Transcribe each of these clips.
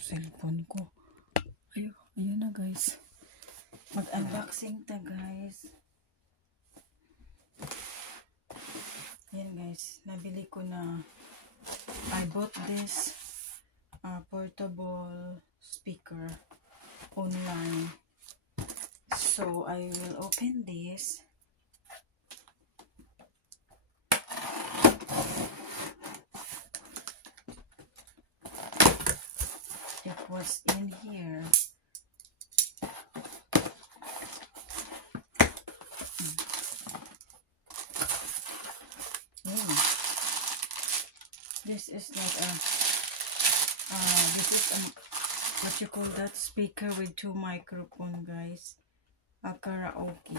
cellphone ko. Ayun na guys. Mag-unboxing ta guys. Ayan guys. Nabili ko na. I bought this portable speaker online. So I will open this. It was in here. This is like a what you call that, speaker with 2 microphone guys. A karaoke.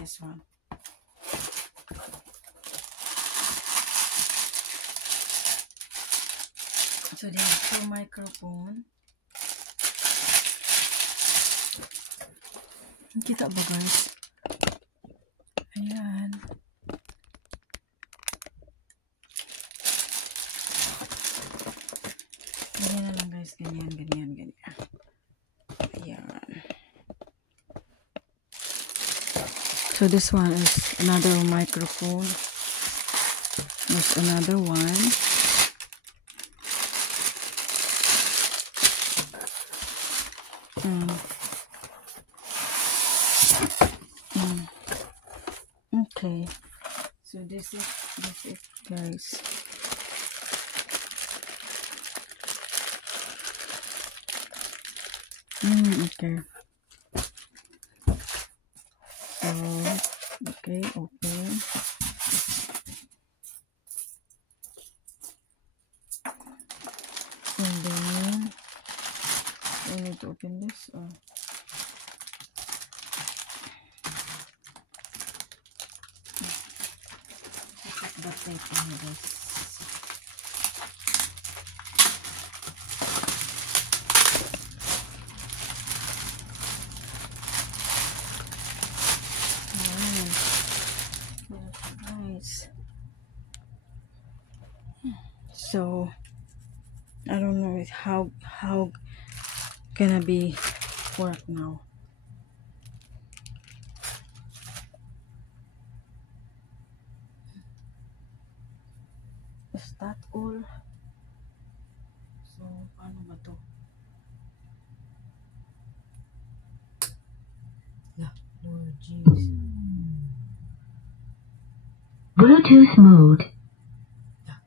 This one. So they have 2 microphone. Kita ba guys? Ayan. Ganyan na lang guys. Ganyan. Ayan. So this one is another microphone. There's another one. Okay, so this is guys. Okay. So okay, open. And then I need to open this. The paper on this. Nice. So I don't know how gonna be work now. Is that all? So, paano ba to? Yeah, Lord jeez. Bluetooth mode. Yeah.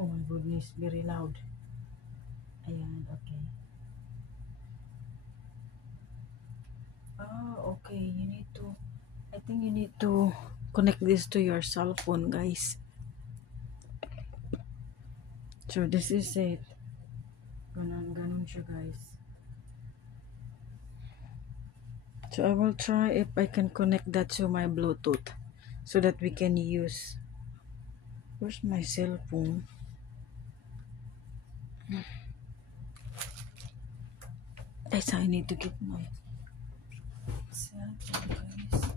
Oh my goodness, very loud. Ayan, okay. Okay, I think you need to connect this to your cell phone, guys. So this is it. Ganun siya guys. So I will try if I can connect that to my Bluetooth so that we can use. Where's my cell phone? Guys, I need to get my cell phone guys.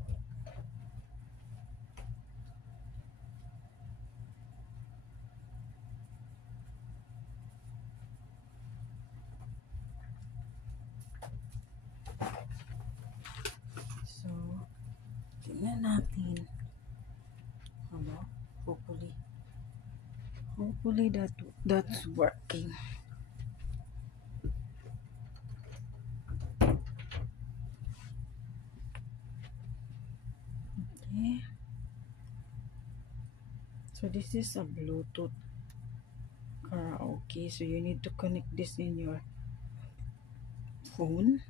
So, tingnan natin. Hello? Hopefully that's working. Okay. So this is a Bluetooth karaoke. So you need to connect this in your phone.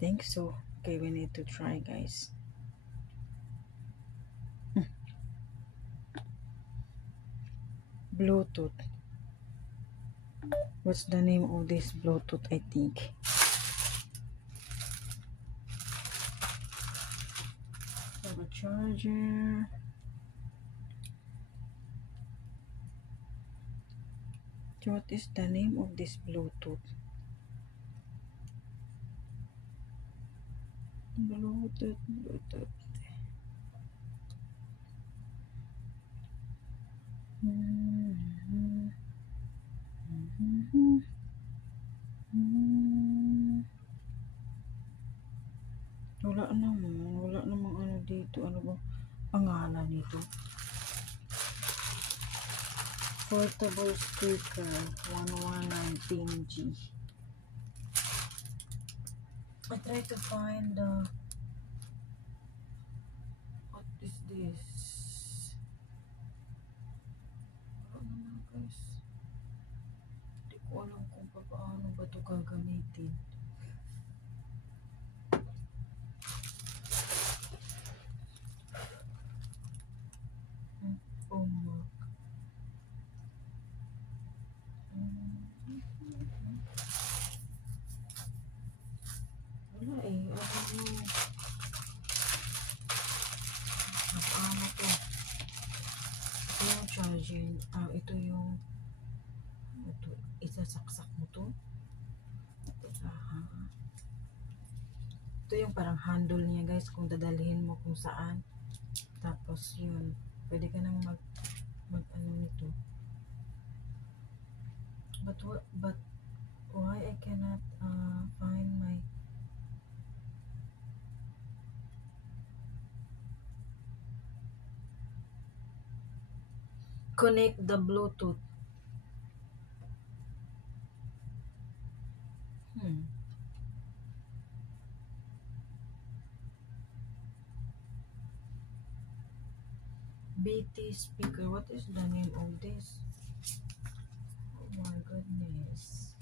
Think so. Okay, we need to try guys. Bluetooth. What's the name of this Bluetooth? I think have a charger. So what is the name of this Bluetooth? Bluetooth. Wala namang ano dito. Ano ba pangalan nito? Portable speaker 1119G. I try to find what is this? Wala naman guys. Hindi ko alam kung paano ba ito gagamitin. Oh my. Wala eh. Ano to? Ito yung charging. Ito yung isasaksak mo to. Ito yung parang handle niya guys kung dadalhin mo kung saan. Tapos yun. Pwede ka nang mag ano nito. But why I cannot find my connect the Bluetooth. BT speaker. What is the name of this? Oh my goodness.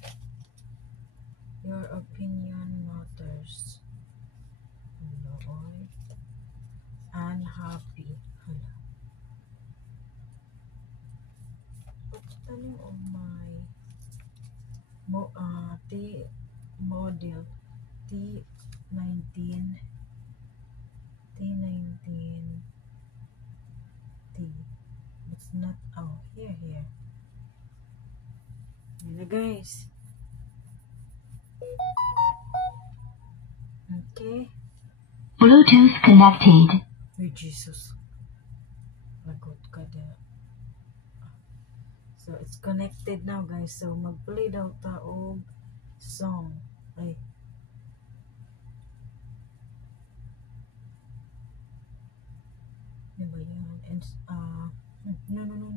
Your opinion matters. Lord. Unhappy. Hala. What's the name of my model T19 T. It's not, here. Yan guys. Okay. Bluetooth connected. Ay, Jesus. Lagot ka na. So, it's connected now, guys. So, mag-play daw taog song. Ay. Ano ba yan? And, no.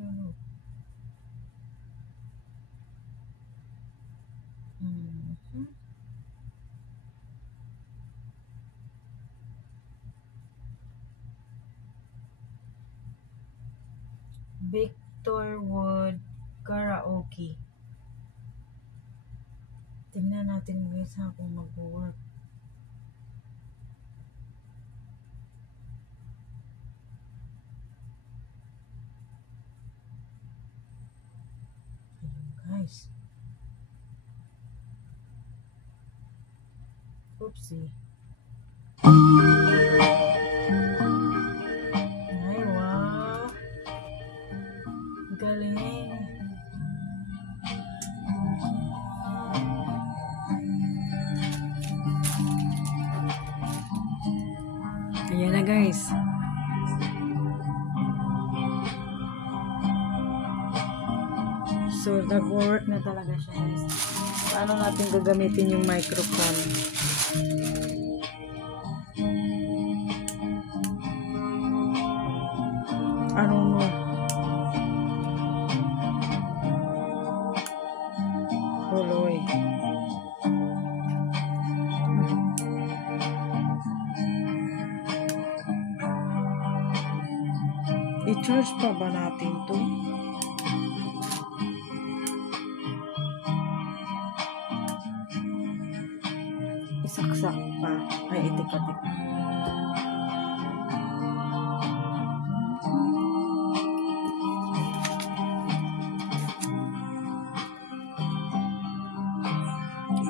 Victor Wood Karaoke. Tingnan natin guys kung mag-work. Ayun guys. Oopsie. Ay, wow. Galing. Ayan na guys. So, nag-work na talaga siya guys. Paano natin gagamitin yung microphone? I don't know. Huloy. I-charge pa ba natin to? Isaksak pa. Ay, itika.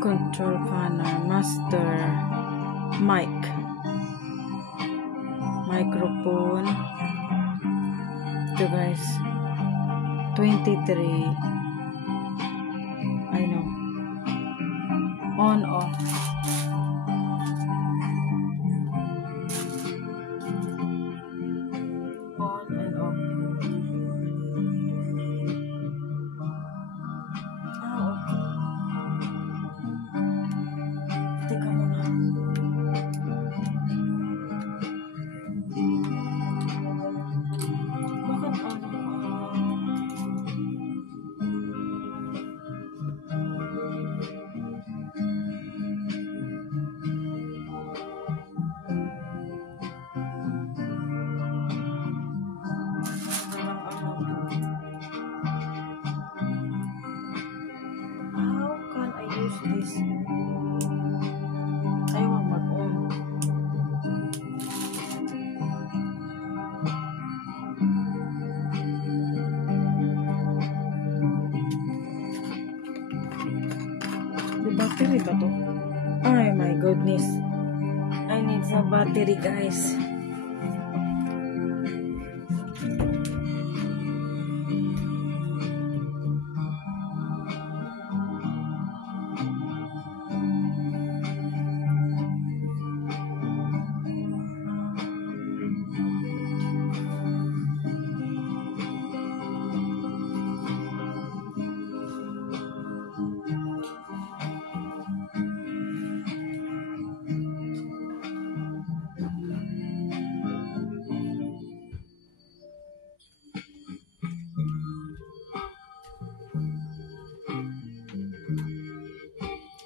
Control panel, master, mic, microphone. Ito guys, 23. I know. On, off. On and off. Okay. Battery ba to? Ay my goodness. I need some battery guys.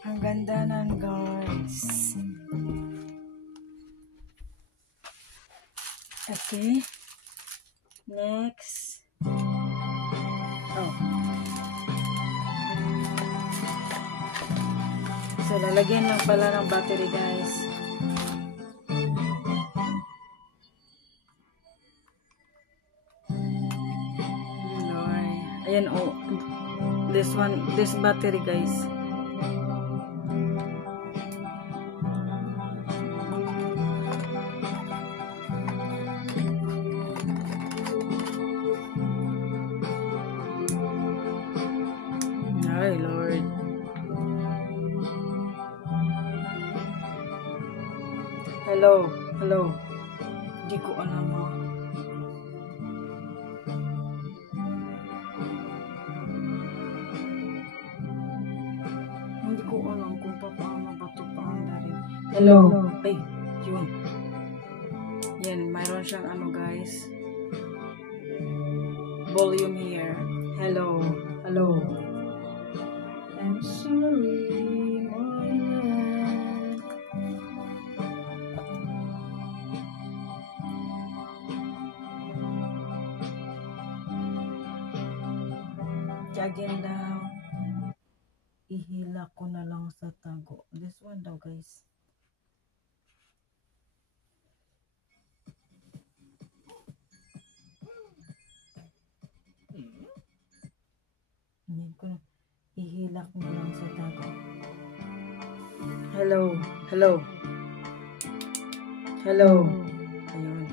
Ang ganda nan guys. Okay. Next. Oh. So, lalagyan lang pala ng battery guys. Ayan oh. This battery guys. Ay, Lord. Hello. Hindi ko alam mo. Hindi ko alam kung paano ba ito paandarin. Hello. Ay, yun. Yan, mayroon siyang ano guys. Volume here. Hello. I'm sorry, my love. Again daw. Ihila ko na lang sa tago. This one daw guys. Hindi ko na. Ihilak mo lang sa tago. Hello. Ayun.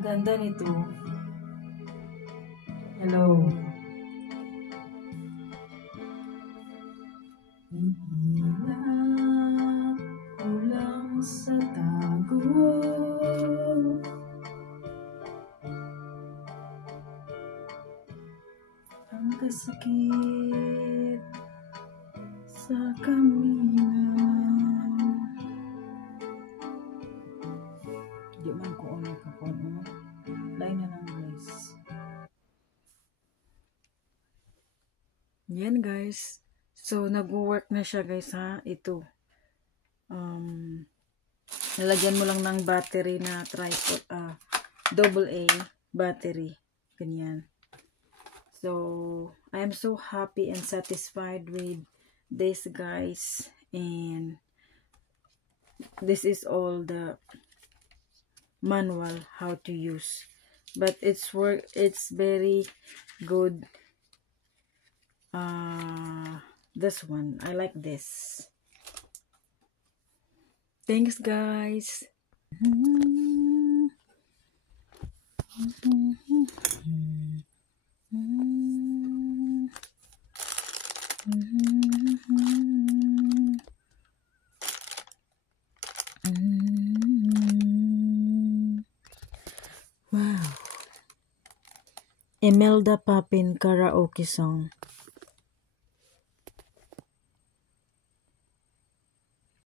Ganda nito. Hello. Ihilak ko lang sa tago. Ang kasakit sa kaminan. Di man ko ano kapon mo. Lain na lang guys. Yan guys. So nag-work na siya guys ha. Ito. Nalagyan mo lang ng battery na tripod. AA battery. Ganyan. So, I am so happy and satisfied with this guys, and this is all the manual how to use, but it's very good. This one, I like this. Thanks guys. Wow. Imelda Papin karaoke song.